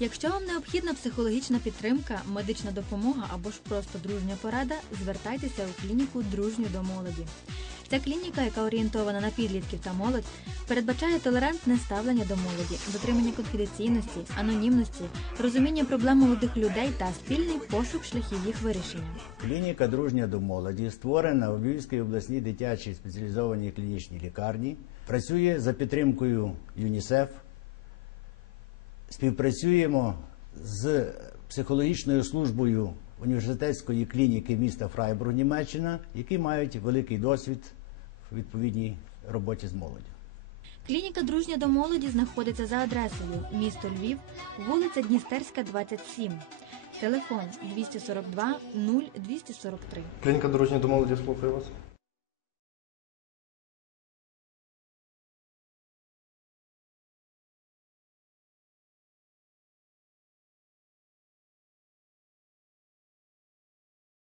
Якщо вам необхідна психологічна підтримка, медична допомога або ж просто дружня порада, звертайтеся у клініку Дружню до молоді. Ця клініка, яка орієнтована на підлітків та молодь, передбачає толерантне ставлення до молоді, дотримання конфіденційності, анонімності, розуміння проблем молодих людей та спільний пошук шляхів їх вирішення. Клініка Дружня до молоді створена у Львівській обласній дитячій спеціалізованій клінічній лікарні. Працює за підтримкою ЮНІСЕФ. Співпрацюємо з психологічною службою університетської клініки міста Фрайбург, Німеччина, які мають великий досвід в відповідній роботі з молоддю. Клініка Дружня до молоді знаходиться за адресою місто Львів, вулиця Дністерська, 27. Телефон 242 0243. Клініка дорожньої до молоді слухаю вас.